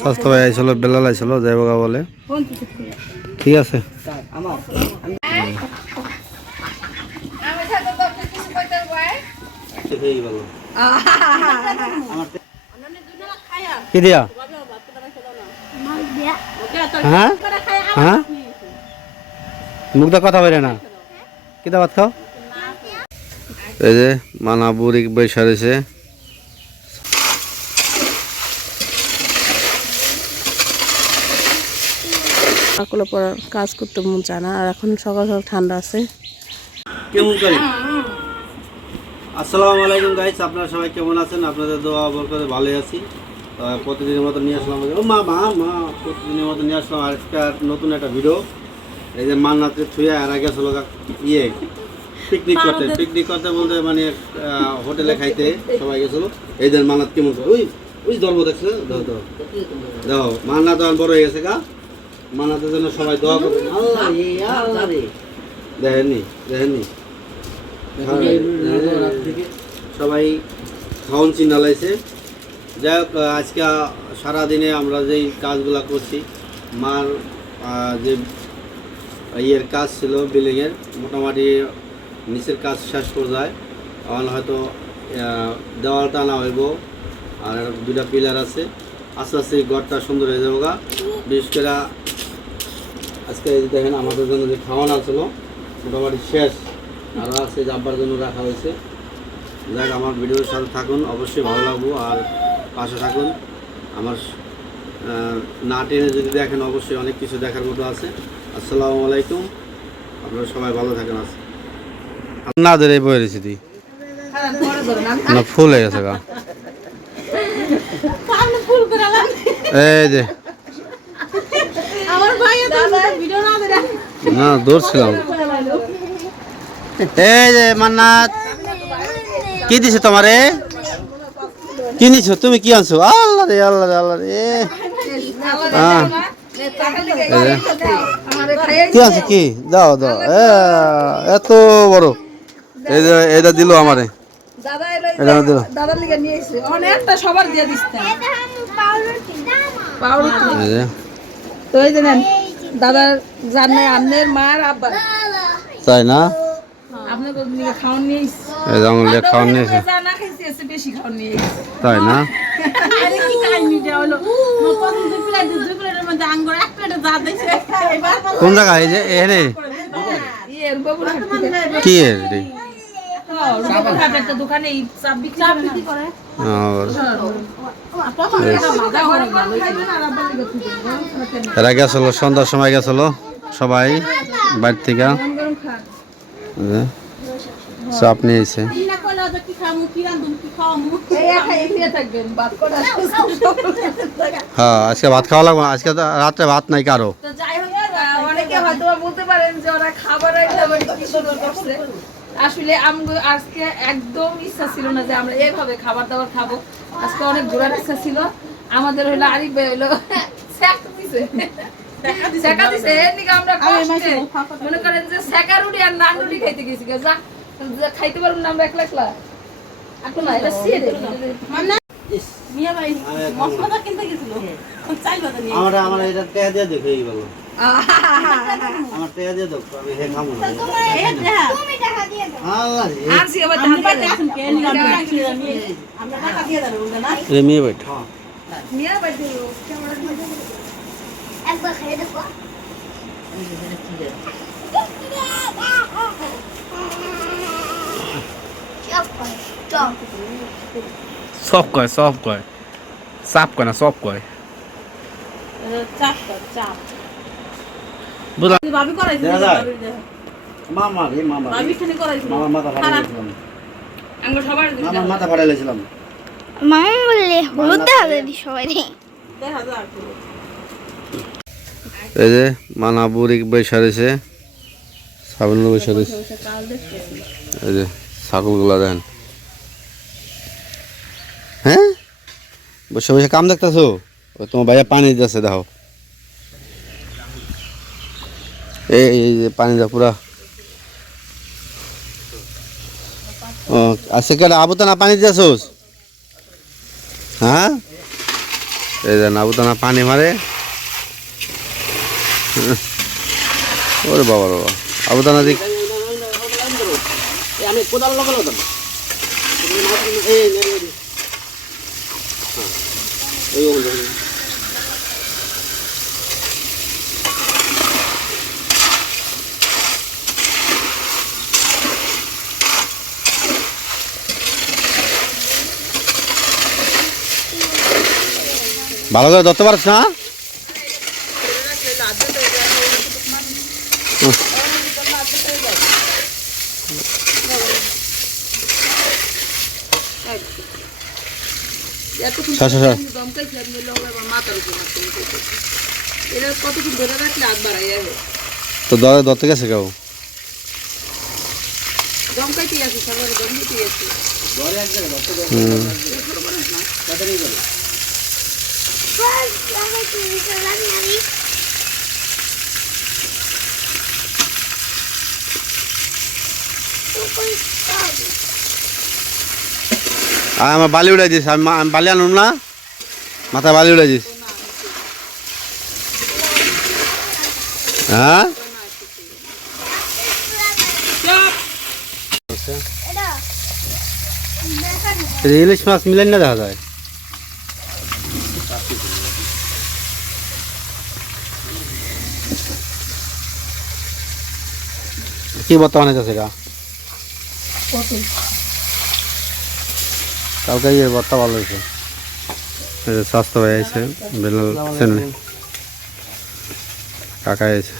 স্বাস্থ্য ভাই আইছিল, বেলাল আইছিল যাই বগা বলে। ঠিক আছে। কি দিয়া? হ্যাঁ? হ্যাঁ? মুখটা কথা বলে না। কি ভাত খাও? এই যে মানা বুড়ি বৈশা রয়েছে। সকালে পড়ার কাজ করতে মন চায় না আর এখন সকাল সকাল ঠান্ডা আছে। কেমন করে আসসালামু আলাইকুম গাইস আপনারা সবাই কেমন আছেন? আপনাদের দোয়া বরকতে ভালোই আছি। প্রতিদিনের মতো নিয়ে আসলাম। ও মা মা মা প্রতিদিনের মতো নিয়ে আসলাম আজকে আর নতুন একটা ভিডিও এই যে মান্নাতে থুয়ে আর আগে আসলো ইয়ে। পিকনিক করতে পিকনিক করতে বলতে মানে হোটেলে খাইতে সবাই গেছিল। এই যে মান্নাত কেমন ওই ওই দলবো দেখছে? দাও দাও। দাও। মান্নাত এখন বড় হয়ে গেছে গা। মান্নাতের জন্য সবাই দোয়া করবে দেখেননি দেখেননি। সবাই খাওয়ান চিন্তা লাইছে যাই হোক আজকে সারাদিনে আমরা যেই কাজগুলো করছি মার যে ইয়ের কাজ ছিল বিল্ডিংয়ের মোটামুটি নিচের কাজ শেষ করে যায়। এখন হয়তো দেওয়াল টানা হইব, আর দুটা পিলার আছে। আস্তে আস্তে ঘরটা সুন্দর হয়ে যাব গা বিশেষ করে আজকে দেখেন, আমাদের জন্য যে খাওয়ানো ছিল, মোটামুটি শেষ। আরও আছে আব্বার জন্য রাখা হয়েছে। যাক, আমার ভিডিওর সাথে থাকুন, অবশ্যই ভালো লাগবো। আর পাশে থাকুন। আমার না টেনে যদি দেখেন, অবশ্যই অনেক কিছু দেখার মতো আছে। আসসালামু আলাইকুম। আপনারা সবাই ভালো থাকেন আছে না ধরে বই রয়েছি না, ফুল হয়ে গেছে গা। এই যে। না দৌড়ছিলাম এই যে, মান্নাত। কি দিছে তোমারে? কি নিছো? তুমি কি আনছো? আল্লাহ রে আল্লাহ রে আল্লাহ রে। কি আনছো কি? দাও দাও। এত বড়। এটা দিল আমারে। দাদা এটা দিল। দাদার লিগে নিয়ে এসেছে অনেকটা সবার দিয়ে দিচ্ছে পাউরুটি তো এই দাদার জানে মার আব্বা। তাই না? তাই কোন জায়গা এই যে এখানে ইয়ের বাবুর হাট থেকে। কি এর থুকে। এরা গেছিল সন্ধ্যার সময় গেছিল সবাই বাড়ি থেকে। চাপ নিয়েছে। না কইলো যে কি খামু কি রান্ধুম কি খাওয়ামু? এই একাই এগিয়ে থাকবেন, বাদ করা। হ্যাঁ আজকে ভাত খাওয়া লাগবে আজকে তো রাত্রে ভাত নাই কারও। অনেকে হয়তো বলতে পারেন যে ওরা খাবার আসলে আমগো আজকে একদম ইচ্ছা ছিল না যে আমরা এভাবে খাবার দাবার খাব। আজকে অনেক ঘোরার ইচ্ছা ছিল। আমাদের হলো আরিফ ভাই হলো মনে করেন যে স্যাকা রুটি আর নান রুটি খাইতে গেছি যা। যা খাইতে পারব না আমরা একলা একলা। এখন না এটা সিরে মিয়া ভাই মশলাটা কিনতে গেছিল। নিয়ে আমার আমার এটা টেয়া দিয়ে দেখো বলো আমার টেয়া দিয়ে দেখো আমি হে খাব না। এই দেখা আল্লাহ রে আনছি আবার আপনি ধান বাইরে আছেন কে নিলাম আমরা টাকা দিয়ে দেব না? রে মেয়ে একবার খেয়ে দেখো। চপ সব কয় সব কয়। সাপ কয় না সব কয়। চাপ কর চাপ। বুঝলাম। ভাবি করাইছে দেখা যায়? ভাবির দেখা। মামা রে মামা ভাবি খানি করাইছিল। মামার মাথা ফাটাইছিলাম আঙ্গুর সবার মামার মাথা ফাটাইছিলাম মামা বললে হলুদ দেখা সবাই। দেখা যায় এই যে বুড়ি বৈশা রয়েছে সাবন বৈশা রয়েছে এই যে ছাগলগুলো দেখেন। হ্যাঁ? বসে বসে কাম দেখতেছো? তোমার ভাইয়া পানি দিতেছে দেখো। এই এই যে পানি দা পুরা ও আজকে কেটে আবু না পানি দিয়েছোস হ্যাঁ এই দেন আবু না পানি মারে ওরে বাবা বাবা আবু না দিক আমি কোদাল লাগালো ভালো করে ধরতে পারছ না? তো ধরতে গেছে কেউ? দমকাইতে আছে সবার দম আছে। হুম। আর আমার বালি উড়াই দিস আমি আমি বালি আনুন না? মাথায় বালি উড়াই দিস। হ্যাঁ? ইলিশ মাছ মিলেন না দেখা যায়? কি বর্তমানে আছে এটা? কালকে ইয়ে ভর্তা ভালো হয়েছে। স্বাস্থ্য ভাই আছে বেলাল চেনে। কাকা আছে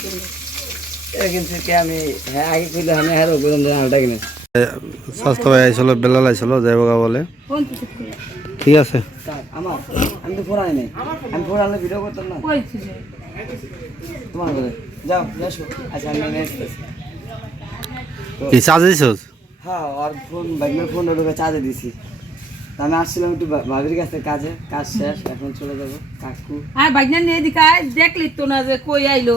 কিনবে কিন্তু আমি হ্যাঁ আগে কইলে আমি হ্যাঁ যে আলটা কিনে স্বাস্থ্য ভাই আইছিল বেলাল আইছিল যাই বগা বলে। ঠিক আছে। আমি তো ফোন আনি নাই। আমি ফোন আনলে ভিডিও করতাম না। তোমার যাও আচ্ছা আমি চার্জ দিছস? হ্যাঁ আর ফোন বাইকের ফোন ওটা চার্জে দিছি। আমি আসছিলাম একটু ভাবির কাছে কাজে। কাজ শেষ এখন চলে যাব। কাকু। আর বাইকনা নিয়ে দিকা দেখলি তো না যে কই আইলো।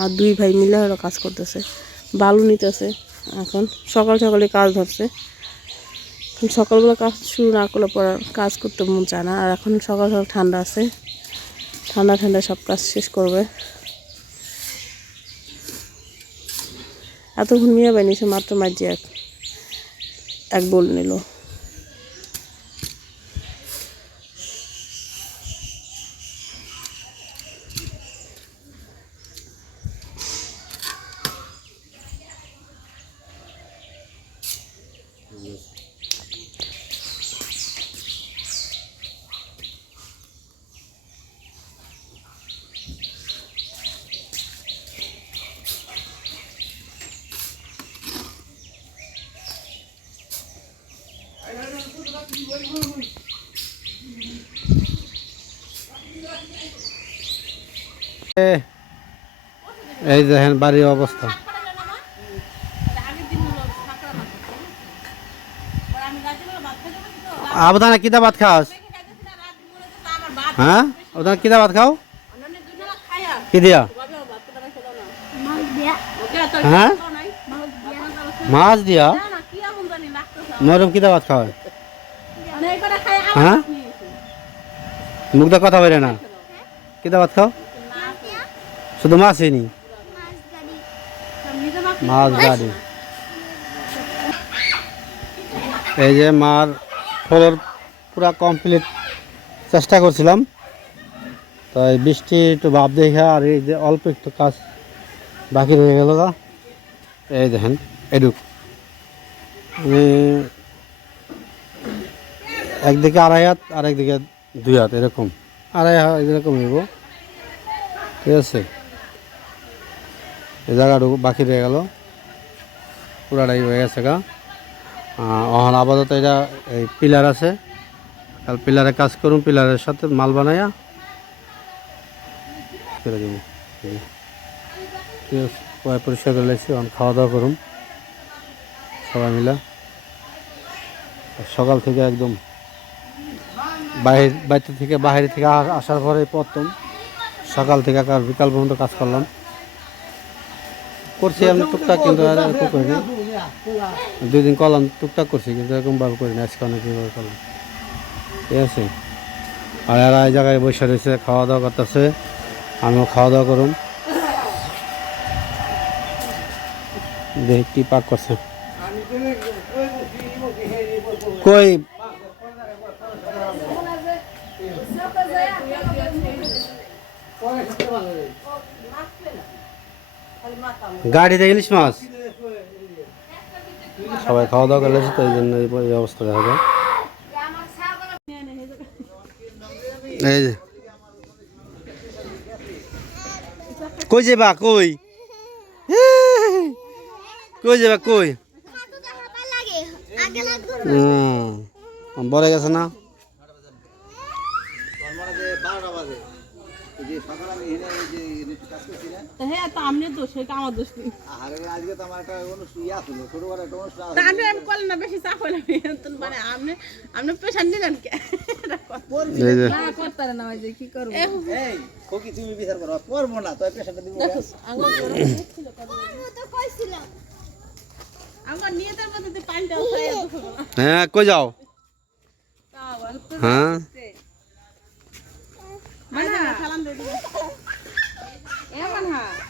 আর দুই ভাই মিলে হলো কাজ করতেছে। বালু নিতেছে এখন। সকাল সকালে কাজ ধরছে। সকালবেলা কাজ শুরু না করলে পর কাজ করতে মন চায় না। আর এখন সকাল সকাল ঠান্ডা আছে। ঠান্ডা ঠান্ডা সব কাজ শেষ করবে। এতক্ষণ মিয়া বানিয়েছে মাত্র মাঝে এক এক বল নিল। এই দেখেন বাড়ির অবস্থা। আবদানা কিতা ভাত খাস? হ্যাঁ? আবদানা কিতা ভাত খাও? কি দিয়া হ্যাঁ? মাছ দিয়া? নরম কিতা ভাত খাওয়া হ্যাঁ? মুখটা কথা বলে না। কিতা ভাত খাও? শুধু মাছই নি মাছ গাড়ি। এই যে মার ফলর পুরা কমপ্লিট চেষ্টা করছিলাম। তো এই বৃষ্টি একটু ভাব দেখে আর এই যে অল্প একটু কাজ বাকি রয়ে গেল এই দেখেন, এডুক। আমি একদিকে আড়াই হাত আর একদিকে দুই হাত, এরকম। আড়াই হাজার এরকম হইব। ঠিক আছে? এই জায়গাটুকু বাকি রয়ে গেল। পুরাটাই হয়ে গেছে গা। অহন আপাতত এটা এই পিলার আছে। কাল পিলারে কাজ করুন, পিলারের সাথে মাল বানাইয়া করে দেবো। পরিষ্কার করে লাগছি এখন খাওয়া দাওয়া করুন। সবাই মিলে। সকাল থেকে একদম বাইরে বাইরে থেকে বাইরে থেকে আসার পরে প্রথম। সকাল থেকে বিকাল পর্যন্ত কাজ করলাম। করছি আমি টুকটাক কিন্তু করিনি দুই দিন করলাম, টুকটাক করছি কিন্তু এরকম ভাবে করিনি আজকে অনেক দিন করলাম। ঠিক আছে? আর এরা এই জায়গায় বসে রয়েছে খাওয়া দাওয়া করতেছে। আমিও খাওয়া দাওয়া করুন দেখি পাক করছে। কই? গাড়িতে ইলিশ মাছ? সবাই খাওয়া দাওয়া করে তো এই জন্য এই- অবস্থা দেখা যায়। এই যে। কই যাবা? কই? কই যাবা? কই? হুম বলে গেছে না? হ্যাঁ তো আমি দোষ এটা আমার দোষ নেই। আজকে তো আমার একটা অনুষ্ঠান ইয়া ছিল ছোটবেলা একটা অনুষ্ঠান তা আমি আমি করলাম না বেশি চাপ হইলাম তো মানে আপনি আপনি পেশান নিলেন কে? না করতে না ওই কি করব? এই খোকি তুমি বিচার করো পড়ব না তো পেশাটা দিব তো কইছিলাম। আমার নিয়তের মধ্যে যদি পানিটা হ্যাঁ কই যাও? হ্যাঁ। মানে সালাম Yeah.